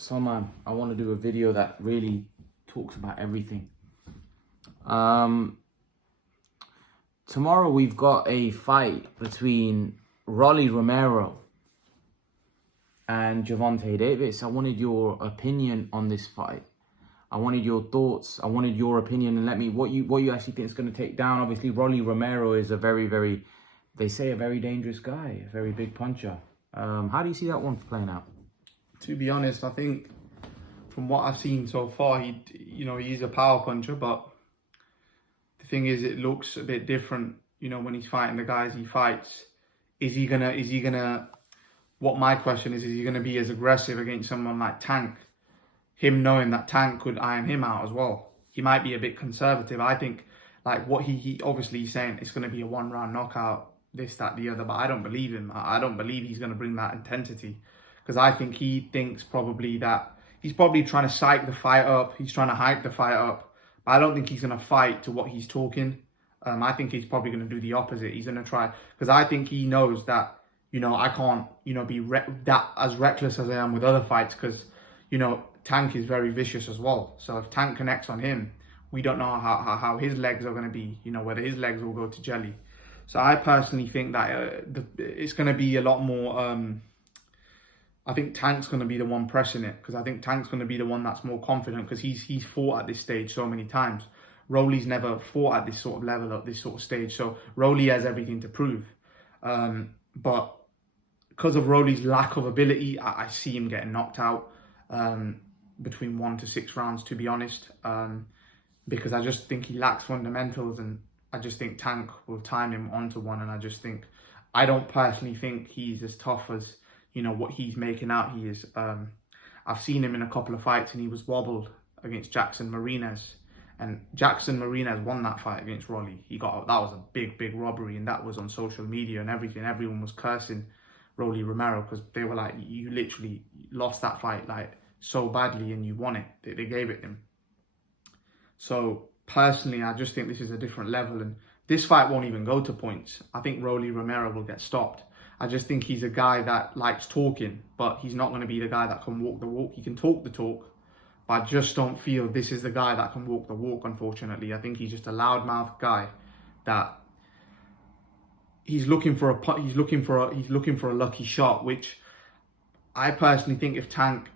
So man, I want to do a video that really talks about everything. Tomorrow we've got a fight between Rolly Romero and Gervonta Davis. I wanted your opinion on this fight. I wanted your thoughts. I wanted your opinion, and let me what you actually think is going to take down. Obviously, Rolly Romero is a very, they say, a very dangerous guy, a very big puncher. How do you see that one playing out? To be honest, I think from what I've seen so far, he's a power puncher, but the thing is, it looks a bit different, when he's fighting the guys he fights. What my question is he gonna be as aggressive against someone like Tank? Him knowing that Tank could iron him out as well. He might be a bit conservative. I think, like, what he obviously he's saying it's gonna be a 1-round knockout, this, that, the other, but I don't believe him. I don't believe he's gonna bring that intensity. Because I think he thinks probably that he's probably trying to psych the fight up. He's trying to hype the fight up. But I don't think he's going to fight to what he's talking. I think he's probably going to do the opposite. He's going to try, because I think he knows that, I can't, be that as reckless as I am with other fights, because, Tank is very vicious as well. So if Tank connects on him, we don't know how his legs are going to be, whether his legs will go to jelly. So I personally think that it's going to be a lot more... I think Tank's going to be the one pressing it, because I think Tank's going to be the one that's more confident, because he's fought at this stage so many times. Rolly's never fought at this sort of level, at this sort of stage, so Rolly has everything to prove. But because of Rolly's lack of ability, I see him getting knocked out between 1 to 6 rounds, to be honest, because I just think he lacks fundamentals, and I just think Tank will time him onto one, and I don't personally think he's as tough as what he's making out he is. I've seen him in a couple of fights, and he was wobbled against Jackson Marinez, and Jackson Marinez won that fight against Rolly. That was a big robbery, and that was on social media and everything. Everyone was cursing Rolly Romero, because they were like, you literally lost that fight like so badly, and you won it. They gave it him. So personally, I just think this is a different level, and this fight won't even go to points. I think Rolly Romero will get stopped. I just think he's a guy that likes talking, but he's not going to be the guy that can walk the walk. He can talk the talk, but I just don't feel this is the guy that can walk the walk, unfortunately. I think he's just a loudmouth guy that he's looking for a lucky shot, which I personally think if Tank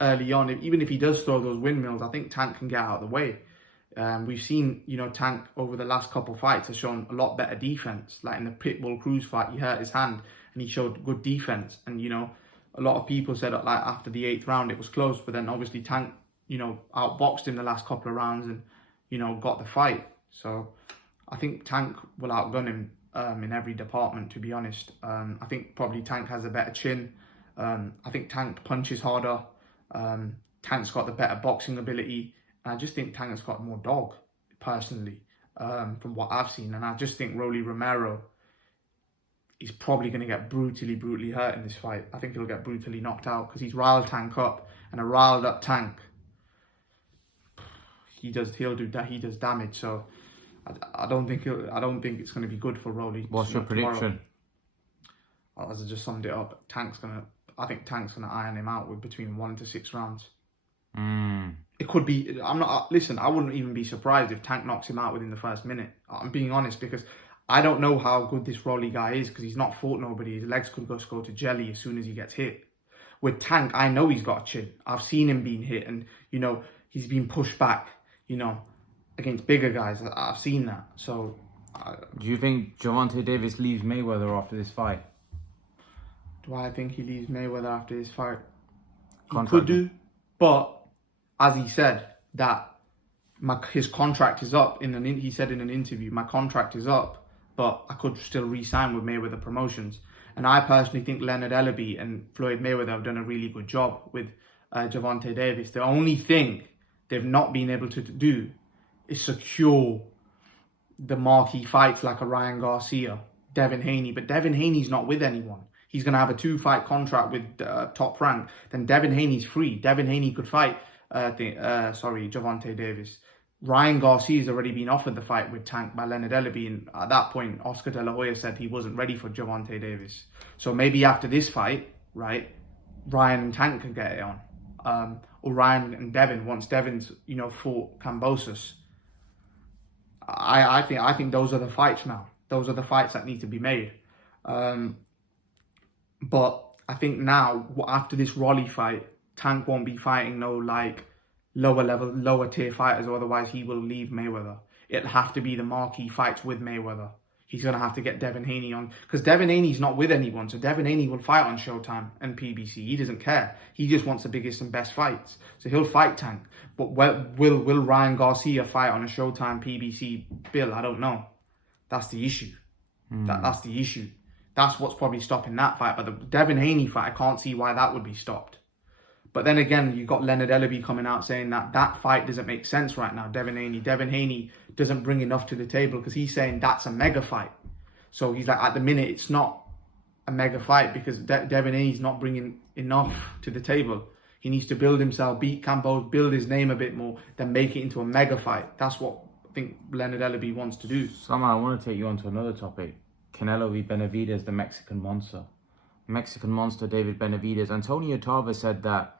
early on, even if he does throw those windmills, I think Tank can get out of the way. We've seen, Tank over the last couple of fights has shown a lot better defense. Like in the Pitbull Cruz fight, he hurt his hand and he showed good defense. And, a lot of people said that, like, after the 8th round, it was close. But then obviously Tank, outboxed him the last couple of rounds and, got the fight. So I think Tank will outgun him in every department, to be honest. I think probably Tank has a better chin. I think Tank punches harder. Tank's got the better boxing ability. I just think Tank has got more dog, personally, from what I've seen. And I just think Rolly Romero is probably going to get brutally hurt in this fight. I think he'll get brutally knocked out, because he's riled Tank up, and a riled up Tank, he does damage. So I don't think it's going to be good for Rolly. What's your prediction? As I just summed it up, I think Tank's gonna iron him out with between 1 to 6 rounds. It could be, I wouldn't even be surprised if Tank knocks him out within the first minute. I'm being honest, because I don't know how good this Rolly guy is, because he's not fought nobody. His legs could just go to jelly as soon as he gets hit. With Tank, I know he's got a chin. I've seen him being hit, and, he's been pushed back, against bigger guys. I've seen that. So, do you think Gervonta Davis leaves Mayweather after this fight? Do I think he leaves Mayweather after this fight? He could do, but as he said, that his contract is up. He said in an interview, my contract is up, but I could still re-sign with Mayweather Promotions. And I personally think Leonard Ellaby and Floyd Mayweather have done a really good job with Gervonta Davis. The only thing they've not been able to do is secure the marquee fights like a Ryan Garcia, Devin Haney. But Devin Haney's not with anyone. He's going to have a 2-fight contract with Top Rank. Then Devin Haney's free. Devin Haney could fight Gervonta Davis. Ryan Garcia's already been offered the fight with Tank by Leonard Ellaby, and at that point, Oscar De La Hoya said he wasn't ready for Gervonta Davis. So maybe after this fight, right, Ryan and Tank can get it on. or Ryan and Devin once Devin's, fought Kambosos. I think those are the fights now. Those are the fights that need to be made. But I think now, after this Rolly fight, Tank won't be fighting no lower tier fighters, or otherwise he will leave Mayweather. It'll have to be the marquee fights with Mayweather. He's going to have to get Devin Haney on, because Devin Haney's not with anyone, so Devin Haney will fight on Showtime and PBC. He doesn't care. He just wants the biggest and best fights. So he'll fight Tank. But will Ryan Garcia fight on a Showtime PBC bill? I don't know. That's the issue. That's the issue. That's what's probably stopping that fight. But the Devin Haney fight, I can't see why that would be stopped. But then again, you've got Leonard Ellaby coming out saying that fight doesn't make sense right now. Devin Haney doesn't bring enough to the table, because he's saying that's a mega fight. So he's like, at the minute, it's not a mega fight because Devin Haney's not bringing enough to the table. He needs to build himself, beat Campos, build his name a bit more, then make it into a mega fight. That's what I think Leonard Ellaby wants to do. Salman, I want to take you on to another topic. Canelo v. Benavidez, the Mexican monster. Mexican monster David Benavidez. Antonio Tarver said that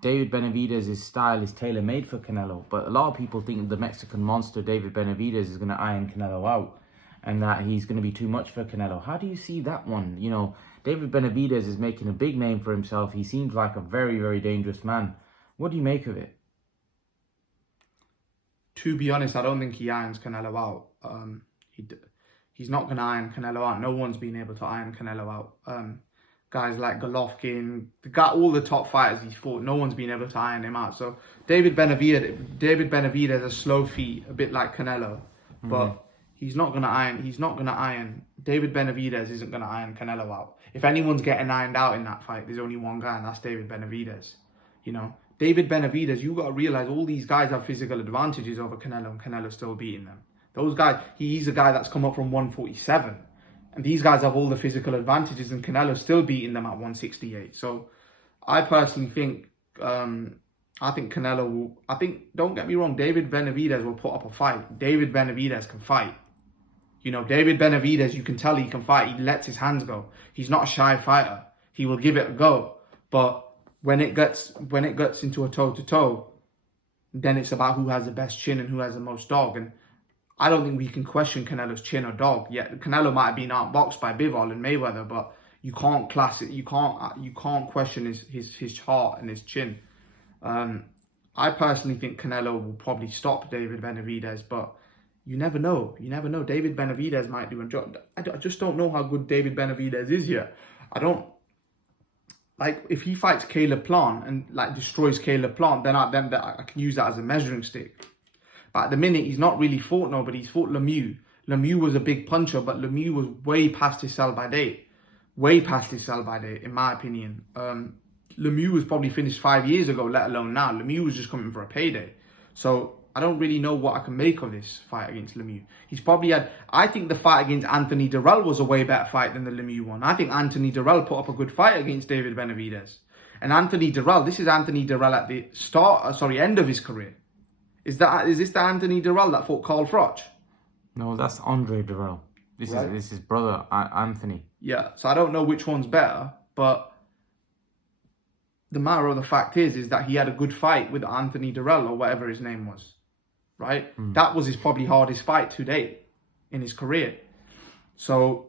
David Benavidez's style is tailor-made for Canelo, but a lot of people think the Mexican monster David Benavidez is going to iron Canelo out, and that he's going to be too much for Canelo. How do you see that one? David Benavidez is making a big name for himself. He seems like a very, very dangerous man. What do you make of it? To be honest, I don't think he irons Canelo out. He's not going to iron Canelo out. No one's been able to iron Canelo out. Guys like Golovkin, all the top fighters he's fought, no one's been able to iron him out. So David Benavidez a slow feet, a bit like Canelo, but he's not gonna iron. David Benavidez isn't gonna iron Canelo out. If anyone's getting ironed out in that fight, there's only one guy, and that's David Benavidez. David Benavidez, you got to realize all these guys have physical advantages over Canelo, and Canelo's still beating them. Those guys, he's a guy that's come up from 147. And these guys have all the physical advantages, and Canelo's still beating them at 168. So I personally think, I think Canelo will, don't get me wrong, David Benavidez will put up a fight. David Benavidez can fight. David Benavidez, you can tell he can fight. He lets his hands go. He's not a shy fighter. He will give it a go. But when it gets into a toe-to-toe, then it's about who has the best chin and who has the most dog. And I don't think we can question Canelo's chin or dog. Yeah, Canelo might have been outboxed by Bivol and Mayweather, but you can't class it. You can't question his heart and his chin. I personally think Canelo will probably stop David Benavidez, but you never know. You never know. David Benavidez might do a job. I just don't know how good David Benavidez is yet. I don't if he fights Caleb Plant and destroys Caleb Plant, then I can use that as a measuring stick. But at the minute, he's not really fought nobody. He's fought Lemieux. Lemieux was a big puncher, but Lemieux was way past his sell-by date. Way past his sell-by date, in my opinion. Lemieux was probably finished 5 years ago, let alone now. Lemieux was just coming for a payday. So I don't really know what I can make of this fight against Lemieux. He's probably had... I think the fight against Anthony Durrell was a way better fight than the Lemieux one. I think Anthony Durrell put up a good fight against David Benavidez. And Anthony Durrell, this is Anthony Durrell at the end of his career. Is this the Anthony Durrell that fought Carl Froch? No, that's Andre Durrell. This is his brother, Anthony. Yeah, so I don't know which one's better, but the matter of the fact is that he had a good fight with Anthony Durrell, or whatever his name was, right? That was his probably hardest fight to date in his career. So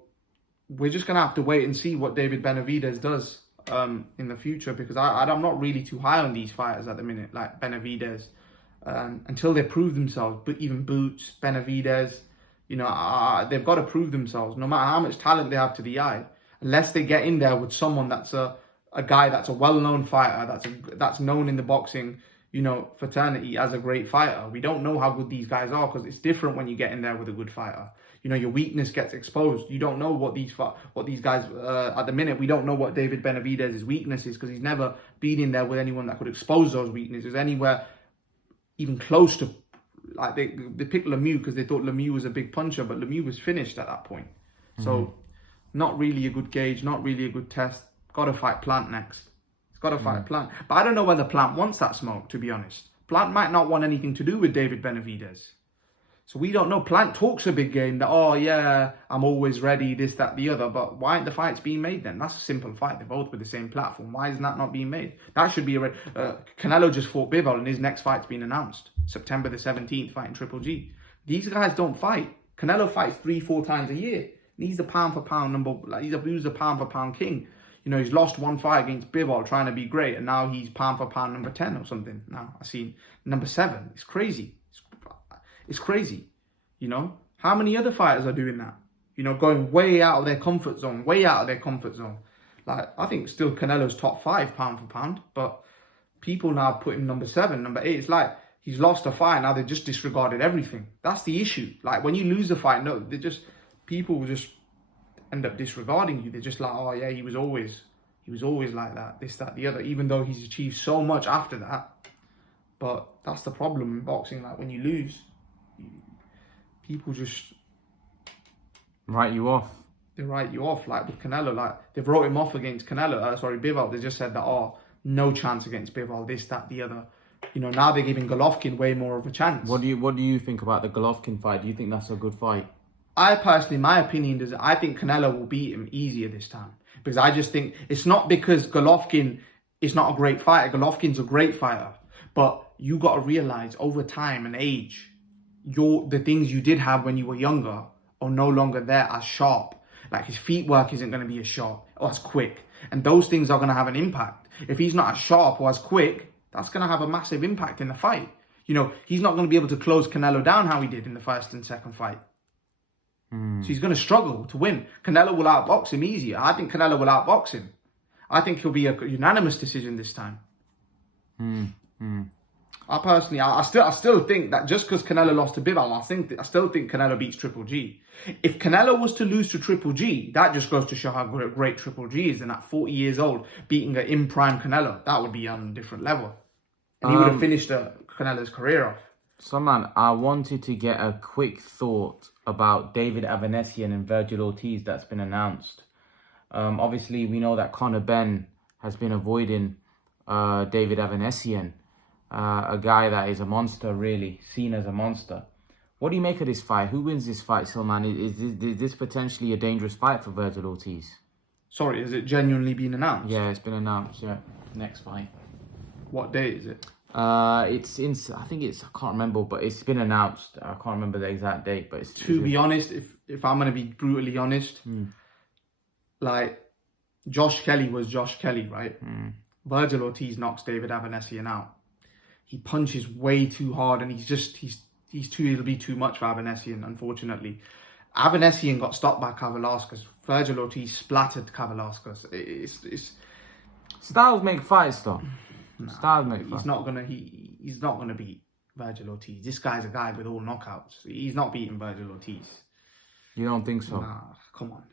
we're just going to have to wait and see what David Benavidez does in the future, because I'm not really too high on these fighters at the minute, like Benavidez. Until they prove themselves, but even Boots, Benavidez, they've got to prove themselves, no matter how much talent they have to the eye, unless they get in there with someone that's a guy that's a well-known fighter, that's known in the boxing, fraternity as a great fighter. We don't know how good these guys are, because it's different when you get in there with a good fighter. Your weakness gets exposed. You don't know what these guys, at the minute, we don't know what David Benavidez's weakness is, because he's never been in there with anyone that could expose those weaknesses anywhere even close to, they picked Lemieux because they thought Lemieux was a big puncher, but Lemieux was finished at that point. So not really a good gauge, not really a good test. Got to fight Plant next. He's got to fight Plant. But I don't know whether Plant wants that smoke, to be honest. Plant might not want anything to do with David Benavidez. So we don't know. Plant talks a big game that, oh yeah, I'm always ready, this, that, the other. But why aren't the fights being made then? That's a simple fight. They're both with the same platform. Why is that not being made? That should be a... Canelo just fought Bivol and his next fight's been announced. September the 17th, fighting Triple G. These guys don't fight. Canelo fights 3-4 times a year. And he's the pound for pound he's the pound for pound king. You know, he's lost one fight against Bivol trying to be great. And now he's pound for pound number 10 or something. Now I seen number 7. It's crazy. It's crazy, you know. How many other fighters are doing that? You know, going way out of their comfort zone, Like, I think still Canelo's top 5 pound for pound, but people now put him number 7, number 8. It's like he's lost a fight, now they just disregarded everything. That's the issue. Like, when you lose a fight, no, people will just end up disregarding you. They're just like, oh yeah, he was always like that, this, that, the other, even though he's achieved so much after that. But that's the problem in boxing. Like, when you lose, people just write you off. They write you off. Like with Canelo, like they've wrote him off against Bivol. They just said that, oh, no chance against Bivol, this, that, the other. You know, now they're giving Golovkin way more of a chance. What do you think about the Golovkin fight? Do you think that's a good fight? I personally, my opinion is, I think Canelo will beat him easier this time, because I just think it's not because Golovkin is not a great fighter. Golovkin's a great fighter, but you got to realize over time and age, the things you did have when you were younger are no longer there as sharp. Like, his feet work isn't going to be as sharp or as quick. And those things are going to have an impact. If he's not as sharp or as quick, that's going to have a massive impact in the fight. You know, he's not going to be able to close Canelo down how he did in the first and second fight. So he's going to struggle to win. Canelo will outbox him easier. I think Canelo will outbox him. I think he'll be a unanimous decision this time. I personally, I still think that just because Canelo lost to Bivol, I still think Canelo beats Triple G. If Canelo was to lose to Triple G, that just goes to show how great Triple G is. And at 40 years old, beating an in-prime Canelo, that would be on a different level. And he would have finished Canelo's career off. So, man, I wanted to get a quick thought about David Avanesian and Virgil Ortiz that's been announced. Obviously, we know that Conor Benn has been avoiding David Avanesian. A guy that is a monster, really, seen as a monster. What do you make of this fight? Who wins this fight, Salman? Is this potentially a dangerous fight for Virgil Ortiz? Sorry, is it genuinely been announced? Yeah, it's been announced, yeah. Next fight. What day is it? I can't remember, but it's been announced. I can't remember the exact date, but it's... To be honest, if I'm going to be brutally honest, like, Josh Kelly was Josh Kelly, right? Virgil Ortiz knocks David Avanesian out. He punches way too hard, and it'll be too much for Avanesian, unfortunately. Avanesian got stopped by Kavalauskas. Virgil Ortiz splattered Kavalauskas. Styles make fights, though. Nah, Styles make fights. He's not gonna beat Virgil Ortiz. This guy's a guy with all knockouts. He's not beating Virgil Ortiz. You don't think so? Nah, come on.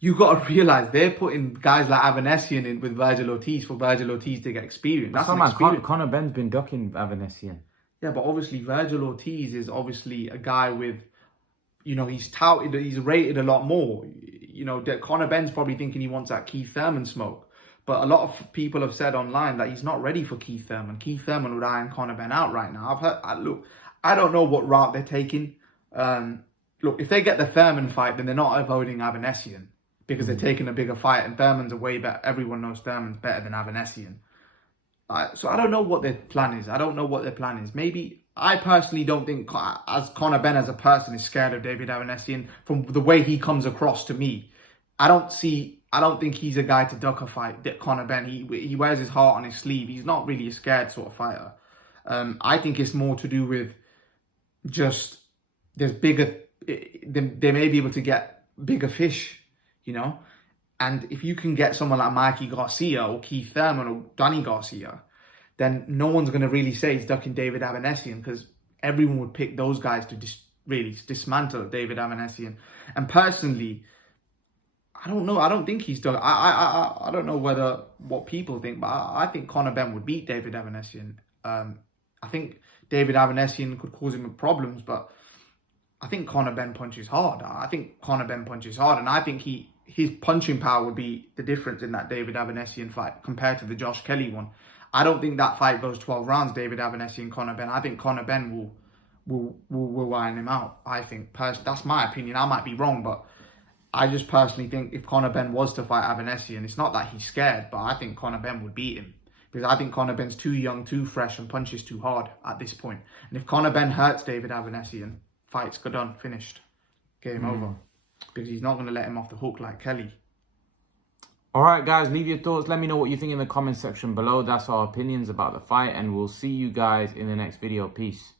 You got to realize they're putting guys like Avanesian in with Virgil Ortiz for Virgil Ortiz to get experience. That's an experience. Conor Benn's been ducking Avanesian. Yeah, but obviously Virgil Ortiz is obviously a guy with, you know, he's touted, he's rated a lot more. You know, Conor Benn's probably thinking he wants that Keith Thurman smoke. But a lot of people have said online that he's not ready for Keith Thurman. Keith Thurman would iron Conor Benn out right now. Look, I don't know what route they're taking. Look, if they get the Thurman fight, then they're not avoiding Avanesian, because they're taking a bigger fight, and Thurman's a way better. Everyone knows Thurman's better than Avanesian. So I don't know what their plan is. Maybe, I personally don't think as Conor Benn as a person is scared of David Avanesian from the way he comes across to me. I don't think he's a guy to duck a fight, that Conor Benn. He wears his heart on his sleeve. He's not really a scared sort of fighter. I think it's more to do with just they may be able to get bigger fish, you know. And if you can get someone like Mikey Garcia or Keith Thurman or Danny Garcia, then no one's going to really say he's ducking David Avanesian, because everyone would pick those guys to really dismantle David Avanesian. And personally, I don't know. I don't think he's done. I don't know what people think, but I think Conor Benn would beat David Avanesian. I think David Avanesian could cause him problems, but I think Conor Benn punches hard. And I think his punching power would be the difference in that David Avanesian fight compared to the Josh Kelly one. I don't think that fight goes 12 rounds, David Avanesian, Conor Benn. I think Conor Benn will iron him out. I think that's my opinion. I might be wrong, but I just personally think if Conor Benn was to fight Avanesyan, it's not that he's scared, but I think Conor Benn would beat him. Because I think Conor Benn's too young, too fresh, and punches too hard at this point. And if Conor Benn hurts David Avanesyan, fight's done, finished. Game over. Because he's not going to let him off the hook like Kelly. Alright guys, leave your thoughts. Let me know what you think in the comment section below. That's our opinions about the fight. And we'll see you guys in the next video. Peace.